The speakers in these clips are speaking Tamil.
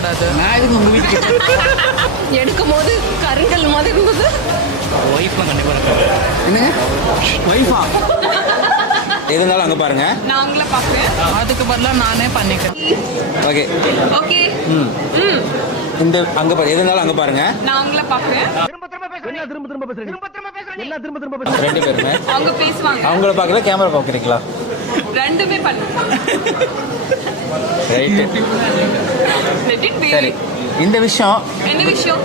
இருக்கக்கூடாது. நான் எதுக்கு உங்கள் வீட்டுக்கு எடுக்கும் போது கருங்கல் மாதிரி இருந்தது. ஒய்ஃப்லாம் கண்டிப்பாக இருக்காங்க. என்னங்க ஒய்ஃபா? எது இருந்தாலும் அங்கே பாருங்க. நான் உங்களை பார்க்குறேன். அதுக்கு பதிலாக நானே பண்ணிக்கிறேன். Okay okay. இந்த அங்கே பாரு, எது இருந்தாலும் அங்கே பாருங்க. நான் உங்களை பார்க்குறேன். ரெண்டு பேருமே அவங்க பேசுவாங்க. அவங்கள பார்க்கல, கேமரா பார்க்குறீங்களா? ரெண்டுமே பண்ணுங்க. ரைட்டு. சரி, இந்த விஷயம் என்ன விஷயம்?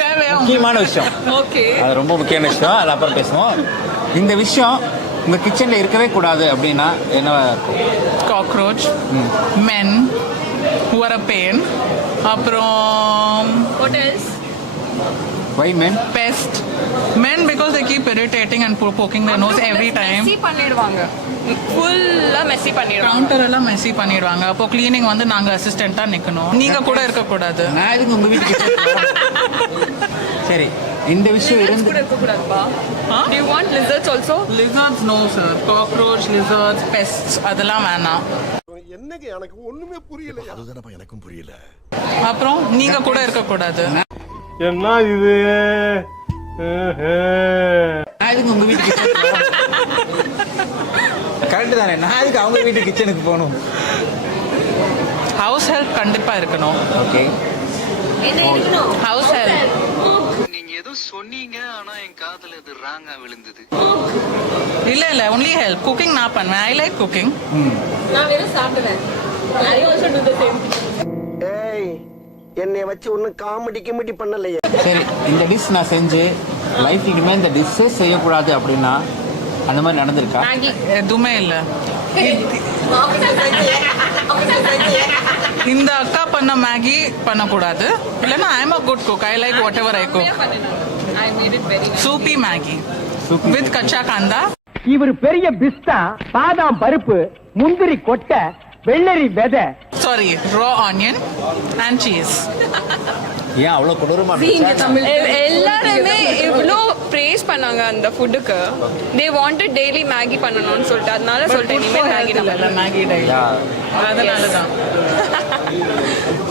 தேவையா? முக்கியமான விஷயம். ஓகே. அது ரொம்ப முக்கியமான விஷயம், அது அப்புறம் பேசுவோம். இந்த விஷயம் உங்கள் கிச்சனில் இருக்கவே கூடாது அப்படின்னா என்னவா இருக்கும்? Cockroach, men who are a pain, அப்புறம் What else? Why men? pest. Men because they keep irritating and poking their nose every time. Messi பண்ணிடுவாங்க. ஃபுல்லா மெஸ்ஸி பண்ணிடுவாங்க. கவுண்டர் எல்லாம் மெஸ்ஸி பண்ணிடுவாங்க. அப்போ கிளீனிங் வந்து நாங்க அசிஸ்டண்டா நிக்கணும். நீங்க கூட இருக்கக்கூடாது. நான் எதுக்கு உங்கள் வீட்டுக்கு சரி, இந்த விஷயம் இருந்து கூட இருக்க கூடாதுப்பா. Do you want lizards also? Lizards no sir. Cockroach, lizards, pests அதெல்லாம் வேணாம். என்னங்க எனக்கு ஒண்ணுமே புரியல. அதுதானப்பா எனக்கும் புரியல. அப்புறம் நீங்க கூட இருக்கக்கூடாது. என்ன இது? நான் எதுக்கு உங்கள் வீட்டுக்கு கரெக்டு தானே? நான் எதுக்கு அவங்க வீட்டு கிச்சனுக்கு போகணும்? ஹவுஸ் ஹெல்ப் கண்டிப்பா இருக்கணும். ஓகே, என்ன இருக்கணும்? House help. நீங்க ஏதோ சொன்னீங்க, ஆனா என் காதுல அது ராங்கா விழுந்தது. இல்ல ஒன்லி ஹெல்ப். குக்கிங் நான் பண்ணுவேன். I like cooking. நான் வெறும் சாப்பிடுவேன். I also do the same. ஏய், என்னை வச்சு ஒன்னும் காமெடி கிமெடி பண்ணலையே. சரி, இந்த டிஷ் நான் செஞ்சு லைஃப் இனிமேல் இந்த டிஷ்ஷே செய்யக்கூடாது அப்படின்னா அந்த மாதிரி நடந்திருக்கா? மேகி. எதுவுமே இல்ல. இந்த அக்கா பண்ண மேகி பண்ணக்கூடாது. இல்லைன்னா I am a good cook. I like whatever I cook. I made it very nice. Soupy Maggi with கச்சா காந்தா. இவர் பெரிய பிஸ்தா, பாதாம் பருப்பு, முந்திரி கொட்டை, வெள்ளரி விதை, sorry raw onion and cheese. ஏன் அவ்வளோ கொடூரமா எல்லாருமே இவ்ளோ பிரேஸ் பண்ணாங்க அந்த ஃபுட்டுக்கு. தே வாண்டட் டெய்லி மேகி பண்ணணும்னு சொல்லிட்டு, அதனால சொல்லிட்டு இனிமேல் மேகி நம்ம மேகி டை. அதனால தான்.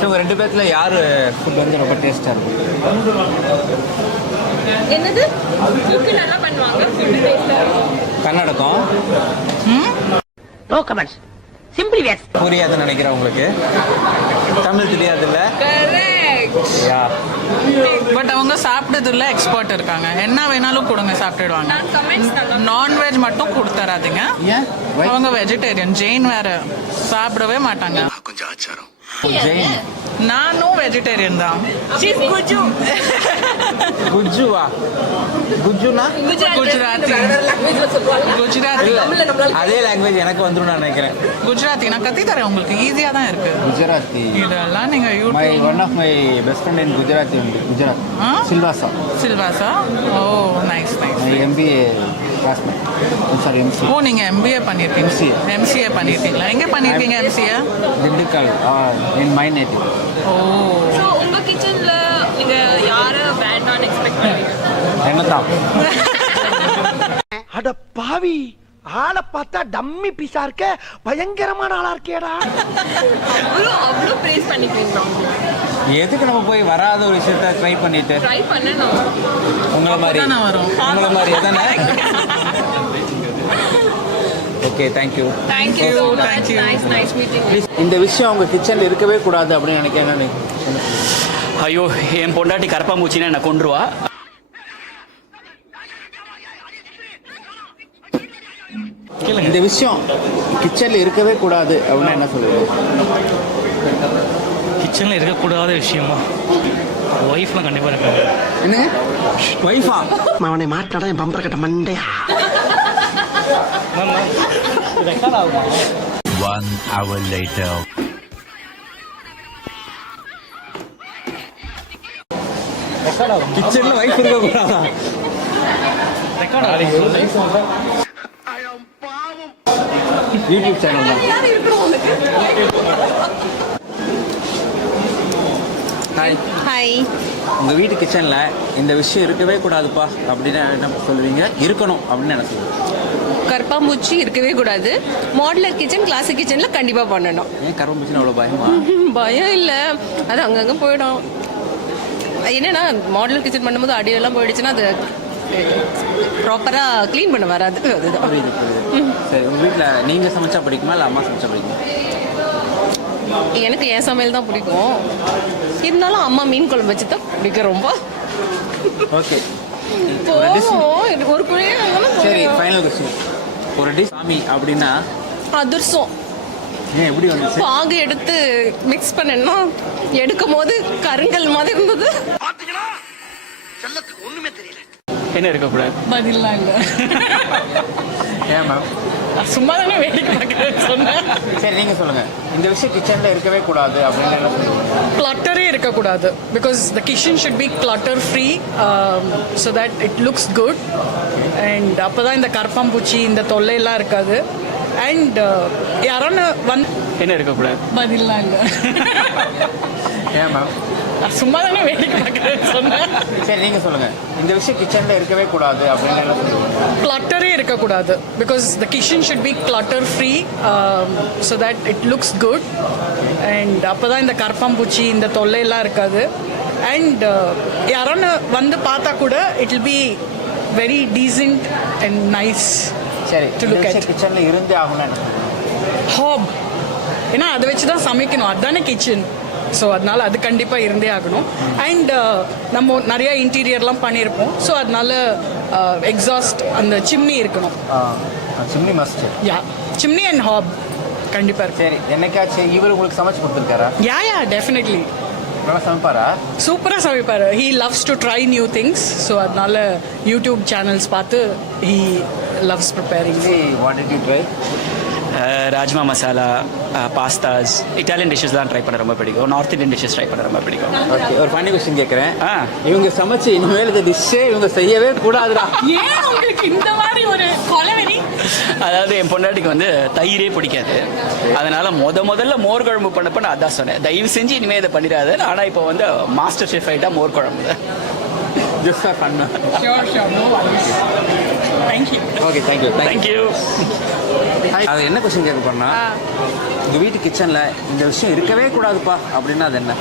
உங்கள் ரெண்டு பேர்த்துல யார் ஃபுட் வந்து ரொம்ப டேஸ்டாக இருக்கும்? என்னது குக்கு நல்லா பண்ணுவாங்க. ஃபுட் டேஸ்டா கன்னடக்கம் நோ கமெண்ட்ஸ், சிம்பிளி வேஸ். புரியாதுன்னு நினைக்கிறேன் உங்களுக்கு. தமிழ் தெரியாதுல்ல? கரெக்ட். யா, பட் அவங்க சாப்பிட்டதுல எக்ஸ்பர்ட் இருக்காங்க. என்ன வேணாலும் கொடுங்க, சாப்பிட்டுடுவாங்க. நான் கமெண்ட்ஸ் நல்லா நான்வெஜ் மட்டும் கொடுத்துறாதீங்க. ஏன்? Why? அவங்க வெஜிடேரியன். ஜெயின் வேற சாப்பிடவே மாட்டாங்க. கொஞ்சம் ஆச்சாரம். ஜெயின். நானும் வெஜிடேரியன் தான். She's குஜு. குஜுவா? குஜுனா குஜராத்தி. குஜராத்தி. அதே லாங்குவேஜ் எனக்கு வந்துடும் நான் நினைக்கிறேன். குஜராத்தி நான் கத்தி தரேன் உங்களுக்கு. ஈஸியா தான் இருக்கு. குஜராத்தி. இதெல்லாம் நீங்க my YouTube. One of my best friend in Gujarati உண்டு. Gujarat Silvassa. Silvassa. Oh nice my nice. MBA classmate. Sorry, MC. Oh நீங்க எம்பிஏ பண்ணிருக்கீங்க. எம்சிஏ பண்ணிருக்கீங்களா? எங்க பண்ணிருக்கீங்க MCA? Dindigul, in my native. Oh so உங்க கிச்சன்ல நீங்க யார வேண்டாம்னு எக்ஸ்பெக்ட் பண்ணுவீங்க? என்னதான்? அட பாவி, ஆளை பார்த்தா டம்மி பீஸா இருக்க, பயங்கரமான ஆளா இருக்கேடா. அவ்வளோ பிரேஸ் பண்ணிக்கிறீங்களா? எதுக்கு நம்ம போய் வராத ஒரு விஷயத்த ட்ரை பண்ணிட்டு ட்ரை பண்ணணும். உங்களை மாதிரி அப்பதானே வரும். உங்களை மாதிரி தானே? Okay, thank you. Thank you so much. Thank you. Nice meeting you. இந்த விஷயம் உங்கள் கிச்சனில் இருக்கவே கூடாது அப்படின்னு நினைக்கிறேன். ஐயோ, என் பொண்டாட்டி கரப்பாம்பூச்சின்னா என்ன கொன்றுவா. இந்த விஷயம் கிச்சனில் இருக்கவே கூடாது அப்படின்னா என்ன சொல்லுவீங்க? கிச்சனில் இருக்கக்கூடாத விஷயமா? ஒய்ஃப்லாம் கண்டிப்பாக இருக்காங்க. என்னங்க ஒய்ஃபா? அவனை மாட்டாடா என் பம்பர கட்ட மண்டையா. ரெக்கார்ட் ஆகுமா? 1 hour later. கிச்சன்ல வைஃப் இருக்க கூடாதா? ரெக்கார்ட் ஆகுமா? யூடியூப் சேனல் தான். ஹாய். ஹாய். உங்கள் வீட்டு கிச்சனில் இந்த விஷயம் இருக்கவே கூடாதுப்பா அப்படின்னு என்ன சொல்லுவீங்க? இருக்கணும் அப்படின்னு என்ன சொல்லுவீங்க? கற்பாம்பூச்சி இருக்கவே கூடாது. மாடுலர் கிச்சன் கிளாசிக் கிச்சனில் கண்டிப்பாக பண்ணணும். ஏன் கரும்புச்சுன்னு அவ்வளோ பயமா? பயம் இல்லை, அது அங்கங்கே போயிடும். என்னன்னா மாடுலர் கிச்சன் பண்ணும்போது அடியெல்லாம் போயிடுச்சுன்னா அது ப்ராப்பராக க்ளீன் பண்ண வராது. அதுதான். சரி, உங்கள் வீட்டில் நீங்கள் சமைச்சா பிடிக்குமா இல்லை அம்மா சமைச்சா பிடிக்குமா? எனக்கு என் சமையல் தான் பிடிக்கும். இருந்தாலும் அம்மா மீன் குழம்பு வச்சு தான் பிடிக்கும் ரொம்ப. ஓகே, ஒரு குழைய சரி, ஃபைனல் கொஸ்டின். ஒரு டிஷ் சாமி அப்படின்னா அதிர்சம். ஏன் எப்படி வந்துச்சு? பாகு எடுத்து மிக்ஸ் பண்ணேன்னா எடுக்கும் போது கருங்கல் மாதிரி இருந்தது. ஒண்ணுமே தெரியல. என்ன இருக்கக்கூடாது? பதிலாம் இல்லை. ஏன் மேம்? சும்மா தானே வேடிக்கை பார்க்குறேன்னு சொன்னேன். சரி, நீங்கள் சொல்லுங்கள். இந்த விஷயம் கிச்சனில் இருக்கவே கூடாது அப்படின்னு என்ன சொல்லுங்கள்? கிளட்டரே இருக்கக்கூடாது. Because the kitchen should be clutter free so that it looks good. And அப்போ தான் இந்த கரப்பாம்பூச்சி இந்த தொல்லையெல்லாம் இருக்காது. அண்ட் யாரான என்ன இருக்கக்கூடாது? பதிலாம் இல்லை. ஏன் மேம்? சும்மா தானே வேடிக்கை பார்க்குறேன்னு சொன்னேன். சரி, நீங்கள் சொல்லுங்கள். இந்த விஷயம் கிச்சனில் இருக்கவே கூடாது அப்படின்னு என்ன சொல்லுங்கள்? கிளட்டரே இருக்கக்கூடாது. Because the kitchen should be clutter free so that it looks good. And அப்போ தான் இந்த கரப்பாம்பூச்சி இந்த தொல்லையெல்லாம் இருக்காது. அண்ட் யாரான பார்த்தா கூட it will be very decent and nice. சரி, டு லுக் அட். கிச்சனில் இருந்தே ஆகணும்னு என்ன சொல்லுங்கள்? ஹாப். ஏன்னா அதை வச்சு தான் சமைக்கணும், அதுதானே கிச்சன். ஸோ அதனால அது கண்டிப்பாக இருந்தே ஆகணும். அண்ட் நம்ம நிறையா இன்டீரியர்லாம் பண்ணியிருப்போம். ஸோ அதனால எக்ஸாஸ்ட் அந்த சிம்னி இருக்கணும். Chimney must. Yeah, chimney and half கண்டிப்பாக இருக்கும். சரி, என்னைக்காச்சும் இவர் உங்களுக்கு சமைச்சு கொடுத்துருக்காரா? Yeah definitely. நல்லா சமைப்பாரா? சூப்பராக சமைப்பார். He loves to try new things. So அதனால யூடியூப் சேனல்ஸ் பார்த்து he loves preparing. What did you try? Rajma masala, pastas, Italian dishes தான் ட்ரை பண்ண ரொம்ப பிடிக்கும். நார்த் இந்தியன் டிஷ்ஷஸ் ட்ரை பண்ண ரொம்ப பிடிக்கும். ஓகே, ஒரு ஃபன்னி கொஸ்டின் கேட்குறேன். இவங்க சமைச்சு இனிமேல் இந்த டிஷ்ஷே இவங்க செய்யவே கூடாதுடா. ஏன் உங்களுக்கு இந்த மாதிரி ஒரு கொலவெறி? அதாவது என் பொண்டாட்டிக்கு வந்து தயிரே பிடிக்காது. அதனால முதல்ல மோர் குழம்பு பண்ணப்ப நான் அதான் சொன்னேன், தயவு செஞ்சு இனிமேல் இதை பண்ணிடாது. ஆனால் இப்போ வந்து மாஸ்டர் ஷெஃப் ஆகிட்டா மோர் குழம்பு. Just for fun. Sure no worries. Thank you. Okay, thank you. Thank you. அது என்ன கொஸ்டின் கேட்க போறேன்னா, இந்த வீட்டு கிச்சனில் இந்த விஷயம் இருக்கவே கூடாதுப்பா அப்படின்னா அது என்ன?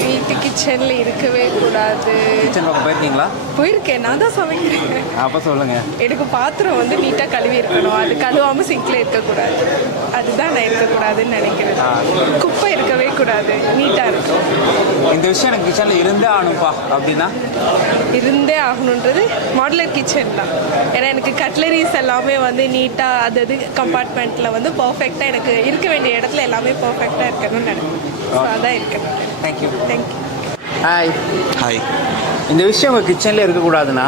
வீட்டு கிச்சனில் இருக்கவே கூடாது. கிச்சன் பக்கம் போயிருக்கீங்களா? போயிருக்கேன், நான் தான் சமைக்கிறேன். அப்போ சொல்லுங்க. எனக்கு பாத்திரம் வந்து நீட்டாக கழுவி இருக்கணும், அது கழுவாமல் சிங்கில் இருக்கக்கூடாது. அதுதான் நான் இருக்கக்கூடாதுன்னு நினைக்கிறேன். குப்பை இருக்கவே கூடாது, நீட்டாக இருக்கும். இந்த விஷயம் எனக்கு கிச்சனில் இருந்தே ஆகணும்ப்பா அப்படின்னா? இருந்தே ஆகணுன்றது மாடுலர் கிச்சன் தான். ஏன்னா எனக்கு கட்லரிஸ் எல்லாமே வந்து நீட்டாக அது கம்பார்ட்மெண்ட்டில் வந்து பர்ஃபெக்டாக எனக்கு இருக்க வேண்டிய இடத்துல எல்லாமே பர்ஃபெக்டாக இருக்கணும்னு நினைக்கிறேன். ஸோ அதான் இருக்கணும். தேங்க்யூ. தேங்க்யூ. ஹாய். ஹாய். இந்த விஷயம் உங்கள் கிச்சனில் இருக்கக்கூடாதுன்னா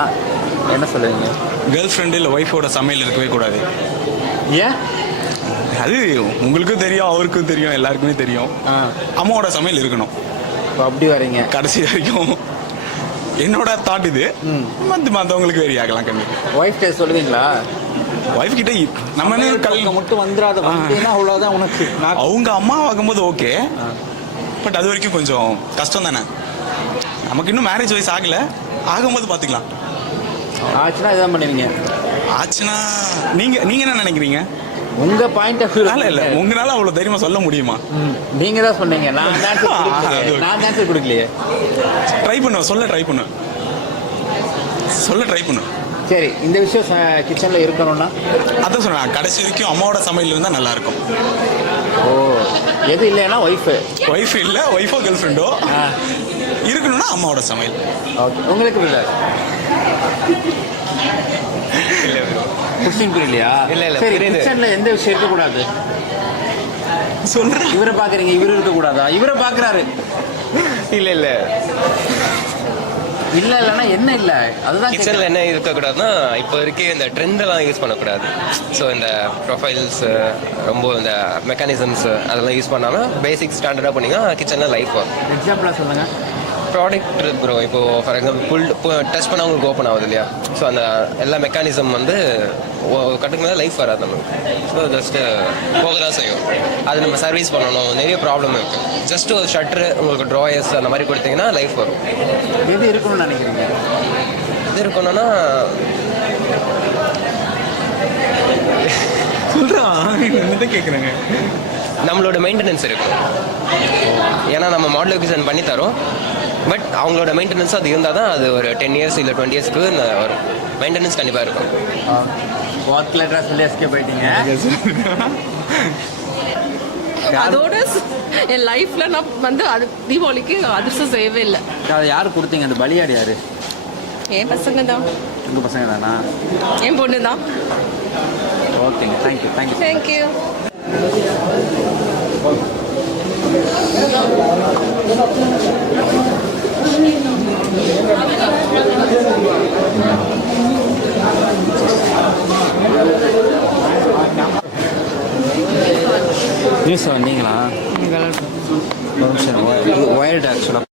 என்ன சொல்லுவீங்க? கேர்ள் ஃப்ரெண்டு இல்லை ஒய்ஃபோட சமையல் இருக்கவே கூடாது. ஏன்? அது உங்களுக்கும் தெரியும், அவருக்கும் தெரியும், எல்லாருக்குமே தெரியும். அம்மாவோட சமையல் இருக்கணும். அப்படி வரீங்க கடைசி வரைக்கும். என்னோட தாட் இது. மற்றவங்களுக்கு வேரி ஆகலாம். கண்டிப்பாக ஒய்ஃப் டே சொல்லுவீங்களா? ஒய்ஃப் கிட்ட நம்ம கல்வி மட்டும் வந்துடாத அவ்வளோதான் உனக்கு. அவங்க அம்மா ஆகும்போது ஓகே, பட் அது வரைக்கும் கொஞ்சம் கஷ்டம் தானே. நமக்கு இன்னும் மேரேஜ் வயசு ஆகலை, ஆகும்போது பார்த்துக்கலாம். ஆச்சுன்னா இதான் பண்ணுவீங்க. ஆச்சுன்னா நீங்கள் என்ன நினைக்கிறீங்க? உங்க பாயிண்ட் ஆஃப் வியூ இல்ல உங்களால அவ்வளவு தைரியமா சொல்ல முடியுமா? நீங்க தான் சொன்னீங்க, நான் ஆன்சர் கொடுக்கலையே. ட்ரை பண்ணுவேன், சொல்ல ட்ரை பண்ணுவேன். சரி, இந்த விஷயம் கிச்சன்ல இருக்கணும்னா அதான் சொன்னேன், கடைசி வரைக்கும் அம்மாவோட சமையல் இருந்தா நல்லா இருக்கும். ஓ, எது இல்லைன்னா ஒய்ஃப் இல்ல ஒய்ஃபோ கேர்ள் ஃப்ரெண்டோ இருக்கணும்னா அம்மாவோட சமையல். ஓகே, உங்களுக்கு புரியல? கொஸ்டின் புரியலையா? இல்ல சரி, கிச்சன்ல எந்த விஷயம் இருக்கக்கூடாது சொல்றேன். இவரை பாக்குறீங்க, இவரு இருக்கக்கூடாதா? இவரை பாக்குறாரு. இல்ல இல்லைன்னா என்ன இல்லை, அதுதான் கிச்சனில் என்ன இருக்கக்கூடாதுன்னா இப்போ வரைக்கும் இந்த ட்ரெண்டெல்லாம் யூஸ் பண்ணக்கூடாது. ஸோ இந்த ப்ரொஃபைல்ஸ் ரொம்ப இந்த மெக்கானிசம்ஸ் அதெல்லாம் யூஸ் பண்ணாமல் பேசிக் ஸ்டாண்டர்டாக பண்ணிங்கன்னா கிச்சனில் லைஃப் வரும். எக்ஸாம்பிளாக சொல்லுங்கள். ப்ராடக்ட் ப்ரோ, இப்போது ஃபார் எக்ஸாம்பிள் டச் பண்ணால் உங்களுக்கு ஓப்பன் ஆகுது இல்லையா? ஸோ அந்த எல்லா மெக்கானிசம் வந்து கட்டுக்கு மேலே லைஃப் வராது நமக்கு. ஸோ ஜஸ்ட்டு போக தான் செய்யும். அது நம்ம சர்வீஸ் பண்ணணும், நிறைய ப்ராப்ளம் இருக்குது. ஜஸ்ட் ஒரு ஷட்டரு உங்களுக்கு ட்ராயர்ஸ் அந்த மாதிரி கொடுத்தீங்கன்னா லைஃப் வரும். எது இருக்கணும்னு நினைக்கிறீங்க? எது இருக்கணும்னா சொல்கிறான் என்னதான் கேட்குறேங்க. நம்மளோட மெயின்டெனன்ஸ் இருக்கும். ஏன்னா நம்ம மாடலர் கிச்சன் பண்ணி தரோம். பட் அவங்களோட மெயின்டெனன்ஸ் அது இருந்தால் தான் அது ஒரு 10 இயர்ஸ் இல்லை 20 இயர்ஸ்க்கு வரும். மெயின்டெனன்ஸ் கண்டிப்பாக இருக்கும். ஒர்க்கில் ட்ரெஸ் சொல்லி எஸ்கேப் ஆயிட்டீங்க. அதோட என் லைஃப்ல நான் வந்து அது தீபாவளிக்கு அதிர்ஷ்டம் செய்யவே இல்லை. அது யார் கொடுத்தீங்க? அந்த பலியாடு யாரு? என் பசங்க தான். உங்கள் பசங்க தானா? என் பொண்ணு தான். ஓகேங்க, தேங்க்யூ தேங்க்யூ. தேங்க்யூ. நியூஸ் வந்தீங்களா? ஒயர்டு ஆக்சுவலாக